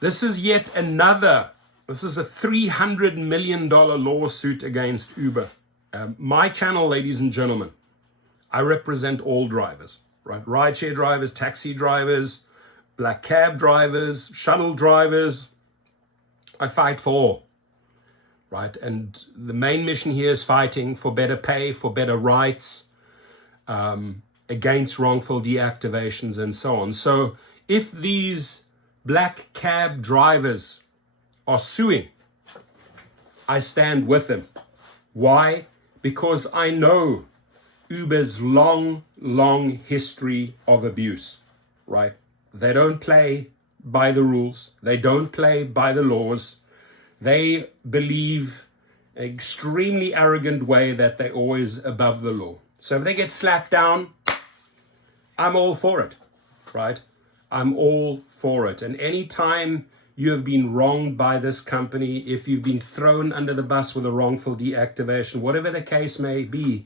This is yet another, this is a $300 million lawsuit against Uber. My channel, ladies and gentlemen, I represent all drivers, right? Rideshare drivers, taxi drivers, black cab drivers, shuttle drivers. I fight for all, right? And the main mission here is fighting for better pay, for better rights, against wrongful deactivations and so on. So if these black cab drivers are suing, I stand with them. Why? Because I know Uber's long history of abuse, right? They don't play by the rules. They don't play by the laws. They believe an extremely arrogant way that they're always above the law. So if they get slapped down, I'm all for it, right? I'm all for it. And anytime you have been wronged by this company, if you've been thrown under the bus with a wrongful deactivation, whatever the case may be,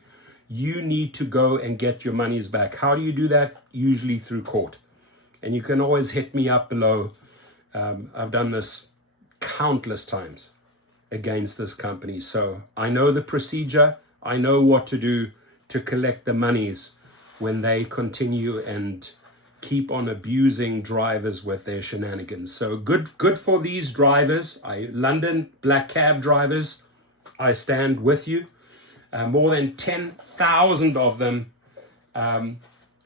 you need to go and get your monies back. How do you do that? Usually through court. And you can always hit me up below. I've done this countless times against this company. So I know the procedure. I know what to do to collect the monies when they continue and keep on abusing drivers with their shenanigans. So good for these drivers. London black cab drivers, I stand with you. More than 10,000 of them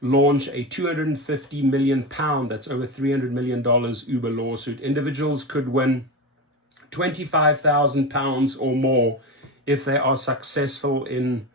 launch a £250 million, that's over $300 million Uber lawsuit. Individuals could win £25,000 or more if they are successful in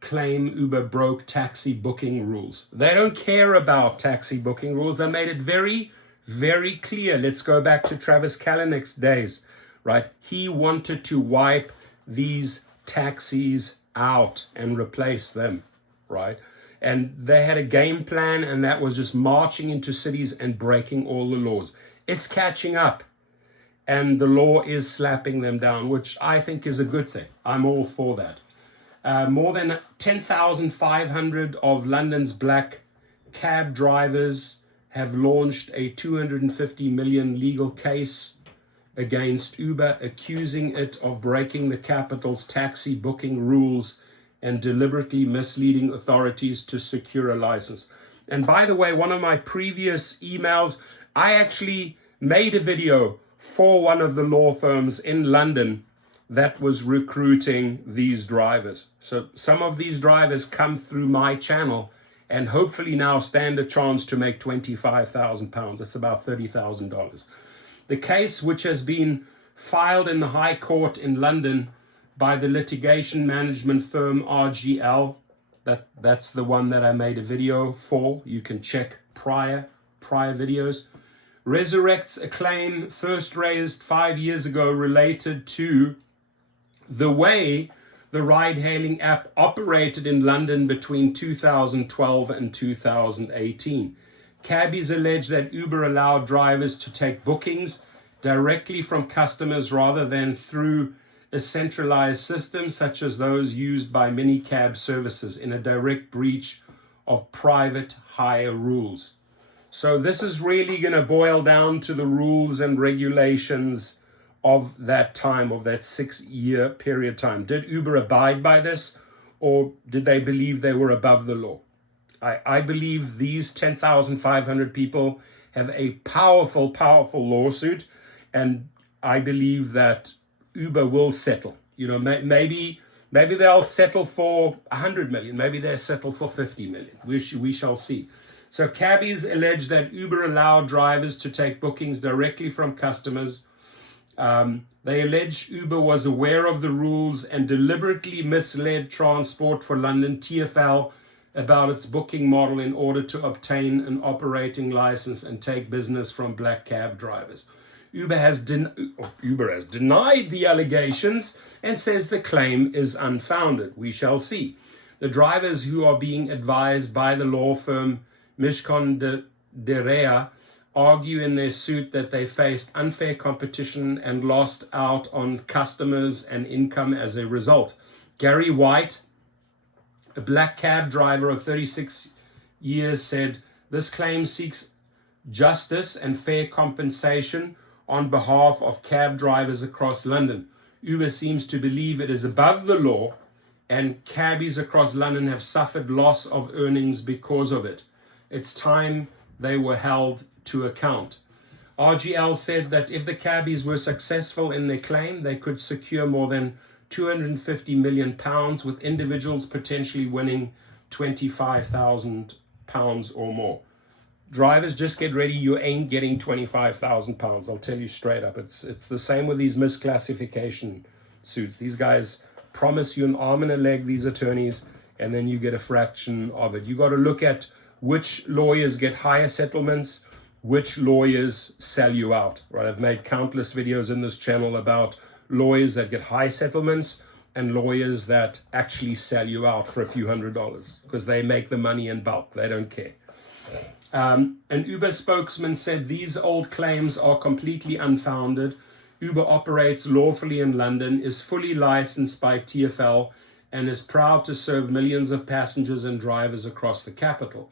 claim Uber broke taxi booking rules. They don't care about taxi booking rules. They made it very, very clear. Let's go back to Travis Kalanick's days, right? He wanted to wipe these taxis out and replace them, right? And they had a game plan, and that was just marching into cities and breaking all the laws. It's catching up, and the law is slapping them down, which I think is a good thing. I'm all for that. More than 10,500 of London's black cab drivers have launched a 250 million legal case against Uber, accusing it of breaking the capital's taxi booking rules and deliberately misleading authorities to secure a license. And by the way, one of my previous emails, I actually made a video for one of the law firms in London that was recruiting these drivers. So some of these drivers come through my channel and hopefully now stand a chance to make £25,000. That's about $30,000. The case, which has been filed in the High Court in London by the litigation management firm RGL, that's the one that I made a video for. You can check prior videos. Resurrects a claim first raised 5 years ago related to the way the ride-hailing app operated in London between 2012 and 2018. Cabbies allege that Uber allowed drivers to take bookings directly from customers rather than through a centralized system such as those used by many cab services, in a direct breach of private hire rules. So this is really going to boil down to the rules and regulations of that time, of that 6-year period time. Did Uber abide by this, or did they believe they were above the law? I believe these 10,500 people have a powerful lawsuit, and I believe that Uber will settle. You know, maybe they'll settle for 100 million, maybe they'll settle for 50 million. We shall see. So cabbies allege that Uber allowed drivers to take bookings directly from customers. They allege Uber was aware of the rules and deliberately misled Transport for London, TfL, about its booking model in order to obtain an operating license and take business from black cab drivers. Uber has denied the allegations and says the claim is unfounded. We shall see. The drivers, who are being advised by the law firm Mishcon de Rea, argue in their suit that they faced unfair competition and lost out on customers and income as a result. Gary White, a black cab driver of 36 years, said, "This claim seeks justice and fair compensation on behalf of cab drivers across London. Uber seems to believe it is above the law, and cabbies across London have suffered loss of earnings because of it. It's time they were held to account. RGL said that if the cabbies were successful in their claim, they could secure more than £250 million, with individuals potentially winning £25,000 or more. Drivers, just get ready. You ain't getting £25,000. I'll tell you straight up. It's the same with these misclassification suits. These guys promise you an arm and a leg, these attorneys, and then you get a fraction of it. You got to look at which lawyers get higher settlements, which lawyers sell you out, right? I've made countless videos in this channel about lawyers that get high settlements and lawyers that actually sell you out for a few $100s because they make the money in bulk. They don't care. An Uber spokesman said these old claims are completely unfounded. Uber operates lawfully in London, is fully licensed by TfL, and is proud to serve millions of passengers and drivers across the capital.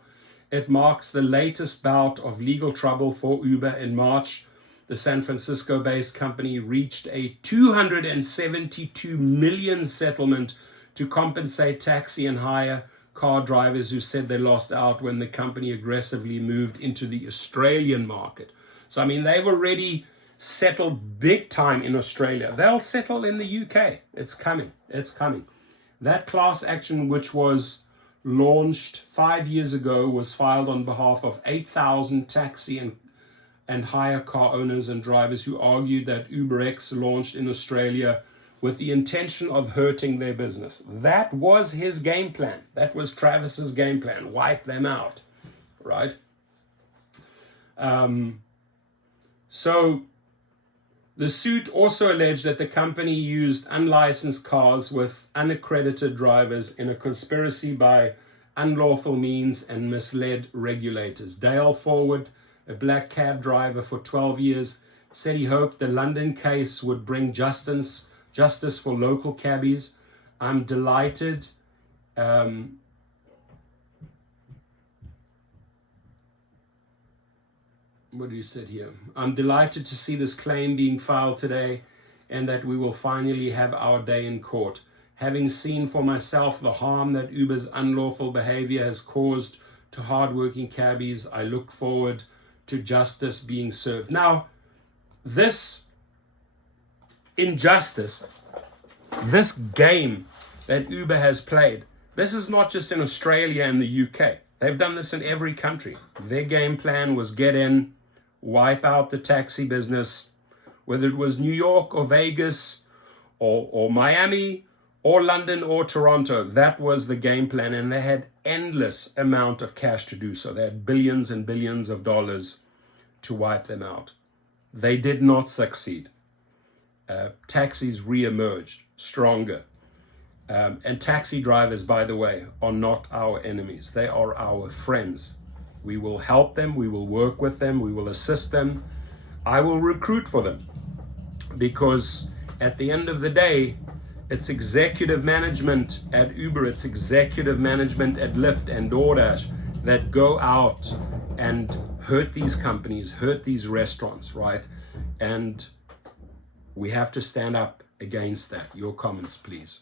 It marks the latest bout of legal trouble for Uber. In March, the San Francisco-based company reached a $272 million settlement to compensate taxi and hire car drivers who said they lost out when the company aggressively moved into the Australian market. So, I mean, they've already settled big time in Australia. They'll settle in the UK. It's coming. It's coming. That class action, which was launched 5 years ago, was filed on behalf of 8,000 taxi and hire car owners and drivers who argued that UberX launched in Australia with the intention of hurting their business. That was his game plan. That was Travis's game plan. Wipe them out, right? So the suit also alleged that the company used unlicensed cars with unaccredited drivers in a conspiracy by unlawful means and misled regulators. Dale Forward, a black cab driver for 12 years, said he hoped the London case would bring justice for local cabbies. I'm delighted. What do you say here? I'm delighted to see this claim being filed today and that we will finally have our day in court. Having seen for myself the harm that Uber's unlawful behavior has caused to hardworking cabbies, I look forward to justice being served. Now, this injustice, this game that Uber has played, this is not just in Australia and the UK. They've done this in every country. Their game plan was get in, wipe out the taxi business, whether it was New York or Vegas or Miami or London or Toronto. That was the game plan, and they had endless amount of cash to do so. They had billions and billions of dollars to wipe them out. They did not succeed. Taxis re-emerged stronger. And taxi drivers, by the way, are not our enemies. They are our friends. We will help them. We will work with them. We will assist them. I will recruit for them, because at the end of the day, it's executive management at Uber, it's executive management at Lyft and DoorDash that go out and hurt these companies, hurt these restaurants, right? And we have to stand up against that. Your comments, please.